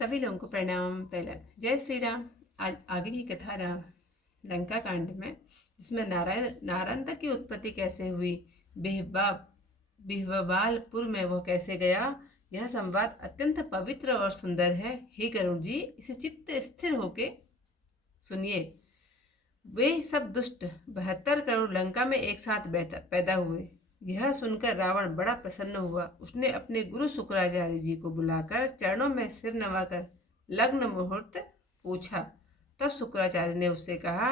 सभी लोगों को प्रणाम तिलक। जय श्री राम। आज आगे की कथा राम लंका कांड में, जिसमें नारायण की उत्पत्ति कैसे हुई, बिहबा बिहवालपुर में वो कैसे गया, यह संवाद अत्यंत पवित्र और सुंदर है। हे गरुड़ जी, इसे चित्त स्थिर होके सुनिए। वे सब दुष्ट 72 करोड़ लंका में एक साथ पैदा हुए। यह सुनकर रावण बड़ा प्रसन्न हुआ। उसने अपने गुरु शुक्राचार्य जी को बुलाकर चरणों में सिर नवाकर लग्न मुहूर्त पूछा। तब शुक्राचार्य ने उससे कहा,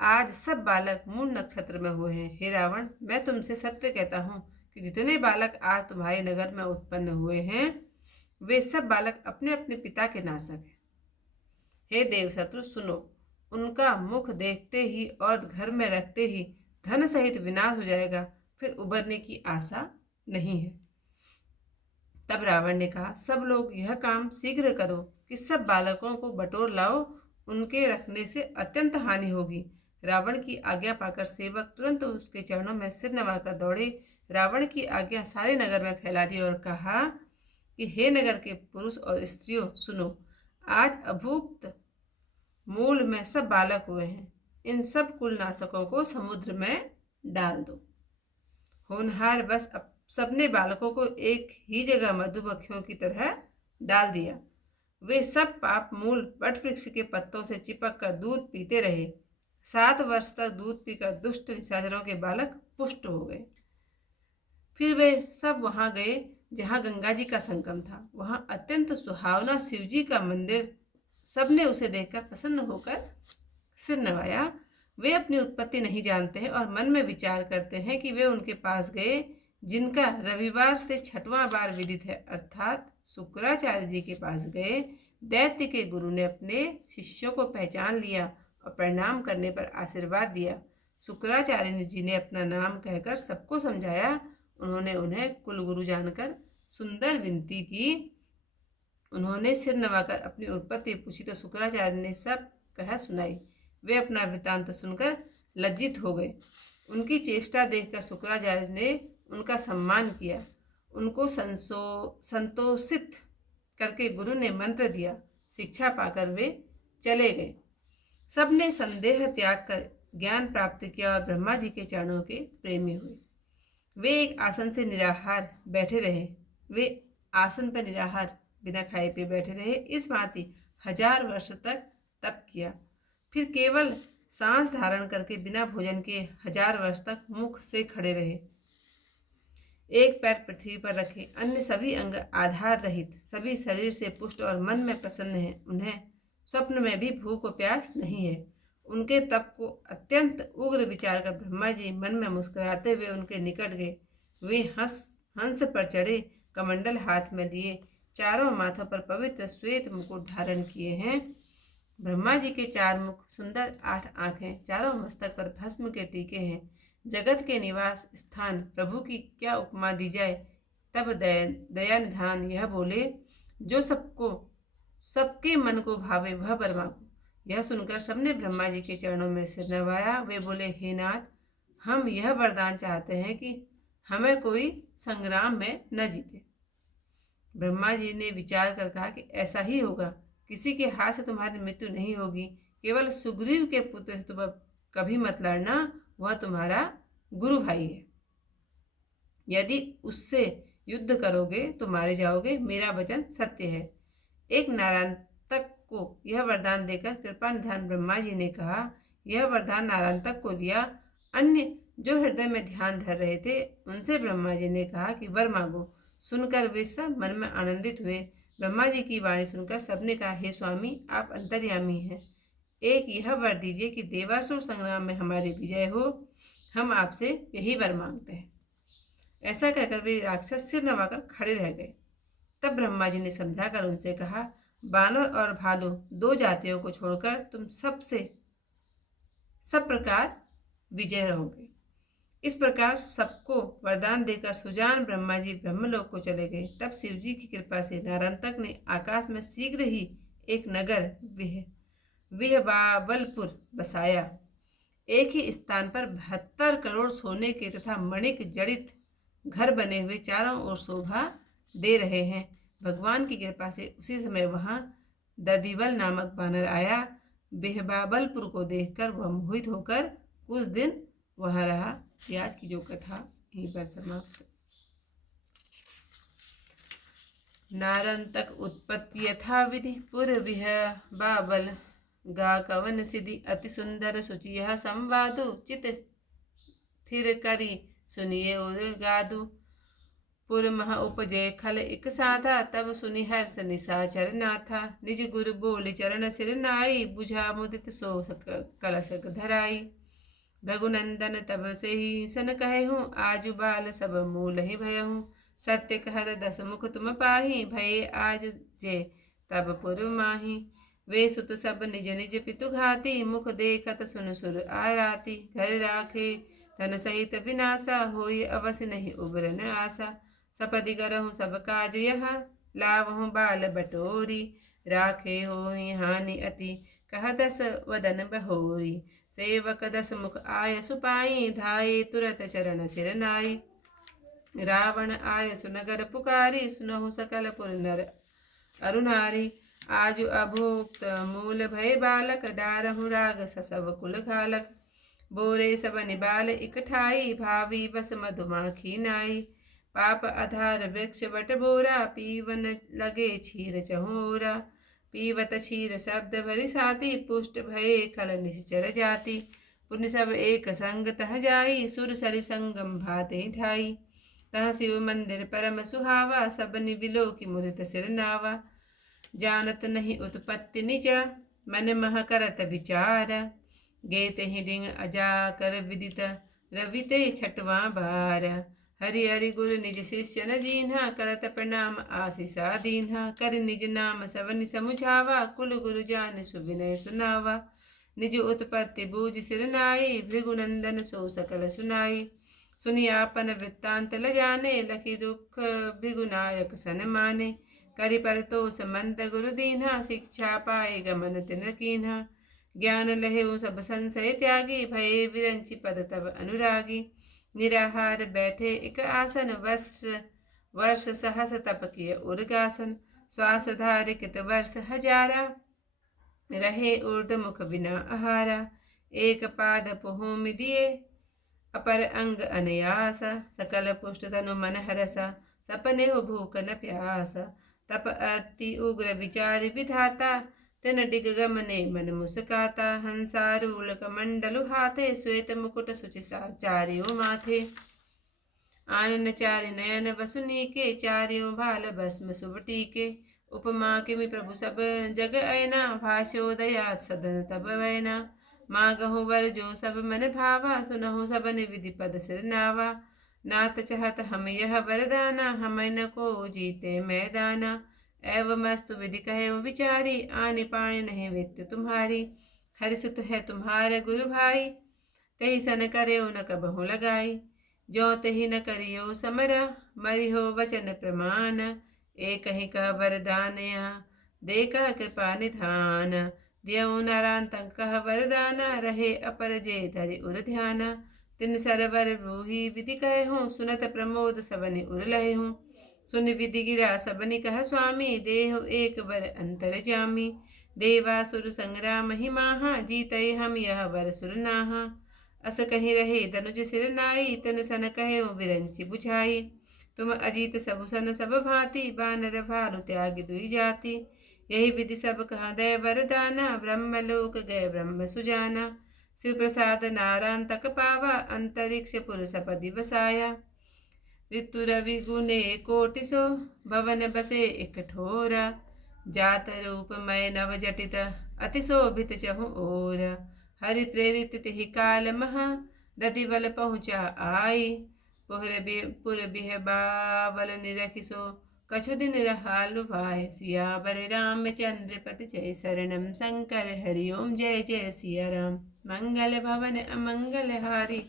आज सब बालक मूल नक्षत्र में हुए हैं। हे रावण, मैं तुमसे सत्य कहता हूँ कि जितने बालक आज तुम्हारे नगर में उत्पन्न हुए हैं, वे सब बालक अपने अपने पिता के नाशक हैं। हे देवशत्रु, सुनो, उनका मुख देखते ही और घर में रखते ही धन सहित विनाश हो जाएगा, फिर उबरने की आशा नहीं है। तब रावण ने कहा, सब लोग यह काम शीघ्र करो कि सब बालकों को बटोर लाओ, उनके रखने से अत्यंत हानि होगी। रावण की आज्ञा पाकर सेवक तुरंत उसके चरणों में सिर नवाकर दौड़े। रावण की आज्ञा सारे नगर में फैला दी और कहा कि हे नगर के पुरुष और स्त्रियों, सुनो, आज अभूक्त मूल में सब बालक हुए हैं। इन सब कुलनाशकों को समुद्र में डाल दो। होनहार बस सबने बालकों को एक ही जगह मधुमक्खियों की तरह डाल दिया। वे सब पाप मूल वट वृक्ष के पत्तों से चिपक कर दूध पीते रहे। 7 वर्ष तक दूध पीकर दुष्ट निशाचरों के बालक पुष्ट हो गए। फिर वे सब वहां गए जहां गंगा जी का संगम था। वहां अत्यंत सुहावना शिवजी का मंदिर। सबने उसे देखकर प्रसन्न होकर सिर नवाया। वे अपनी उत्पत्ति नहीं जानते हैं और मन में विचार करते हैं कि वे उनके पास गए जिनका रविवार से 6वां बार विदित है, अर्थात शुक्राचार्य जी के पास गए। दैत्य के गुरु ने अपने शिष्यों को पहचान लिया और प्रणाम करने पर आशीर्वाद दिया। शुक्राचार्य जी ने अपना नाम कहकर सबको समझाया। उन्होंने उन्हें कुलगुरु जानकर सुंदर विनती की। उन्होंने सिर नवाकर अपनी उत्पत्ति पूछी तो शुक्राचार्य ने सब कह सुनाई। वे अपना वृतांत सुनकर लज्जित हो गए। उनकी चेष्टा देखकर शुक्राचार्य ने उनका सम्मान किया। उनको संतोषित करके गुरु ने मंत्र दिया। शिक्षा पाकर वे चले गए। सबने संदेह त्याग कर ज्ञान प्राप्त किया और ब्रह्मा जी के चरणों के प्रेमी हुए। वे एक आसन से निराहार बैठे रहे। वे आसन पर निराहार बिना खाए पे बैठे रहे। इस भांति 1000 वर्ष तक तप किया। फिर केवल सांस धारण करके बिना भोजन के 1000 वर्ष तक मुख से खड़े रहे। एक पैर पृथ्वी पर रखे, अन्य सभी अंग आधार रहित, सभी शरीर से पुष्ट और मन में प्रसन्न हैं। उन्हें स्वप्न में भी भूख और प्यास नहीं है। उनके तप को अत्यंत उग्र विचार कर ब्रह्मा जी मन में मुस्कुराते हुए उनके निकट गए। वे हंस पर चढ़े, कमंडल हाथ में लिए, चारों माथों पर पवित्र श्वेत मुकुट धारण किए हैं। ब्रह्मा जी के 4 मुख, सुंदर 8 आंखें, चारों मस्तक पर भस्म के टीके हैं। जगत के निवास स्थान प्रभु की क्या उपमा दी जाए। तब दया निधान यह बोले, जो सबके मन को भावे वह वर मांगो। यह सुनकर सबने ब्रह्मा जी के चरणों में सिर नवाया। वे बोले, हे नाथ, हम यह वरदान चाहते हैं कि हमें कोई संग्राम में न जीते। ब्रह्मा जी ने विचार कर कहा कि ऐसा ही होगा। किसी के हाथ से तुम्हारी मृत्यु नहीं होगी। केवल सुग्रीव के पुत्र से तुम कभी मत लड़ना, वह तुम्हारा गुरु भाई है। यदि उससे युद्ध करोगे तो मारे जाओगे। मेरा वचन सत्य है। एक नारायणतक को यह वरदान देकर कृपा निधान ब्रह्मा जी ने कहा। यह वरदान नारायणतक को दिया। अन्य जो हृदय में ध्यान धर रहे थे, उनसे ब्रह्मा जी ने कहा कि वर मांगो। सुनकर वे सब मन में आनंदित हुए। ब्रह्मा जी की वाणी सुनकर सबने कहा, हे स्वामी, आप अंतर्यामी हैं। एक यह वर दीजिए कि देवासुर संग्राम में हमारी विजय हो। हम आपसे यही वर मांगते हैं। ऐसा कहकर वे राक्षस सिर नवाकर खड़े रह गए। तब ब्रह्मा जी ने समझाकर उनसे कहा, बानर और भालू 2 जातियों को छोड़कर तुम सब प्रकार विजय रहोगे। इस प्रकार सबको वरदान देकर सुजान ब्रह्मा जी ब्रह्मलोक को चले गए। तब शिवजी की कृपा से नारायणतक ने आकाश में शीघ्र ही एक नगर विहवावलपुर बसाया। एक ही स्थान पर 72 करोड़ सोने के तथा मणिक जड़ित घर बने हुए चारों ओर शोभा दे रहे हैं। भगवान की कृपा से उसी समय वहां ददीवल नामक वानर आया। बिहबाबलपुर को देखकर वह मोहित होकर कुछ दिन वहां रहा। आज की जो कथा यहीं पर समाप्त। नारंतक उत्पत्ति यथा विधि पुर बिहबाबल गा कवन सिद्धि अति सुंदर सुचि यह संवादु चित थिर करी सुनिए उर गादु। पुर मह उपजय खल इक साधा तब सुनि हर्ष निशाचर नाथा। निज गुरु बोल चरण सिर नाई बुझा मुदित सो कलशक धराई। भृगुनंदन तब से ही सन कहे हूँ आजु बाल सब मूल ही भय हूँ। सत्य कहत 10 मुख तुम पाही भये आज जे तब पुर माही। वे सुत सब निज निज पितु घाती मुख देखत सुन सुर आराती। घर राखे धन सहित विनाशा होई अवश्य नहीं उबरन आशा। सपदि करहूँ सब काज यह लावहूँ बाल बटोरी। राखे हो हानि अति कह 10 वदन बहोरी। सेवक 10 मुख आय सुपाई धाये तुरत चरण सिर नाई। रावण आय सुनगर पुकारी सुनहु सकल पुर नर अरुणारी। आजु अभोक्त मूल भय बालक डारहु राग ससव कुल घालक। बोरे सब निबाल इकठाई भावी बस मधुमाखी नाई। पाप आधार वृक्ष बट बोरा पीवन लगे क्षीर चहोरा। पीवत क्षीर शब्द भरि साति पुष्ट भये खल निश्चर जाति। पुण्य सब एक संग तह जाई सुर सरि संगम भाते ढाई। तह शिव मंदिर परम सुहावा सब निविलो की मुदित सिर नावा। जानत नहीं उत्पत्ति निजा मन मह करत विचार। गेत ही डिंग अजा कर विदित रविते छठवां बार। हरि हरि गुरु निज शिष्य न जीन्हा करत प्रणाम आशीषा दीन्हा। कर निज नाम सवनि समुझावा कुल गुरु जान सुविनय सुनावा। निज उत्पत्ति बूझ सिर नाई भृगुनंदन सो सकल सुनाई। सुनि आपन वृत्तांत ल जाने लखि दुख भृगुनायक सन माने। करि परतोष मंत गुरु दीन्हा शिक्षा पाए गमन तिन कीन्हा। ज्ञान लहेउ सब संशय त्यागी भये विरंचि पद तब अनुरागी। निराहार बैठे एक आसन वर्ष सहस तप किय उर्गासन। श्वास धारि कित वर्ष हजारा रहे ऊर्ध मुख बिना आहारा। एक पाद पोहोमि दिए अपर अंग अनयासा। सकल पुष्ट तनु मन हरसा सपने हो भूख न प्यासा। तप अति उग्र विचार विधाता तिन डिगगमने मन मुस्काता। हंसारूल कमंडलु हाथे श्वेत मुकुट सुचि चारियों माथे। आनन चारि नयन वसुनी के चारियों भाल भस्म सुवटी के। उपमा किमि प्रभु सब जग ऐना भाष्योदया सदन तब वैना। मागहु वर जो सब मन भावा सुनहु सब निविधि पद सिर नावा। नाथ चाहत हम यह वरदाना हम न को जीते मैदाना। एवं मस्तु विधि कहे विचारी आनि पानी नहीं वित्त तुम्हारी। हरिसुत है तुम्हारे गुरु भाई तही सन करे न कबहु लगाई। जो तही न करियो समरा मरिहो वचन प्रमाण। एक ही कह वरदान यहाँ दे कह कृपा निधान। दियउ नारांतक कह वरदाना रहे अपर जे धरि उर ध्याना। तिन सरवर रूही विधि कहे हूँ सुनत प्रमोद सबनि उर लहे हूँ। सुन विधि गिरा सबनि कह स्वामी देहु एक वर अंतर जामी। देवासुर संग्राम ही माहा जीतय हम यह वर सुर नाहा। अस कहीं रहे धनुज सिर नाई तन सन कहे विरंचि बुझाई। तुम अजीत सबु सन सब भांति बानर भालु त्याग दुई जाति। यही विधि सब कहा दय वरदाना ब्रह्मलोक गए ब्रह्म सुजाना। शिव प्रसाद नारायण तक पावा अंतरिक्ष पुर सपदि बसाया। ऋतु रवि गुने कोटिसो भवन बसे एक ठोरा। जात रूप मय नव जटित अतिशोभित चहु ओर। हरि प्रेरित तिहि काल महा दधिवल पहुँचा आई। पुर बिहबावल निरखिसो कछु दिन रहालु भाई। सियावर रामचंद्र पति जय शरणम शंकर हरि ओम जय जय सिया राम। मंगल भवन अमंगल हारी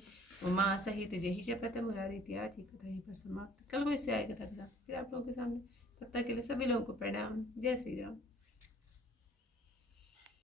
उमा सहित जही जपत मुरारी। आज की कथा यहीं पर समाप्त। कल को इससे आए कथा के साथ फिर आप लोगों के सामने। तब तक के लिए सभी लोगों को प्रणाम। जय श्री राम।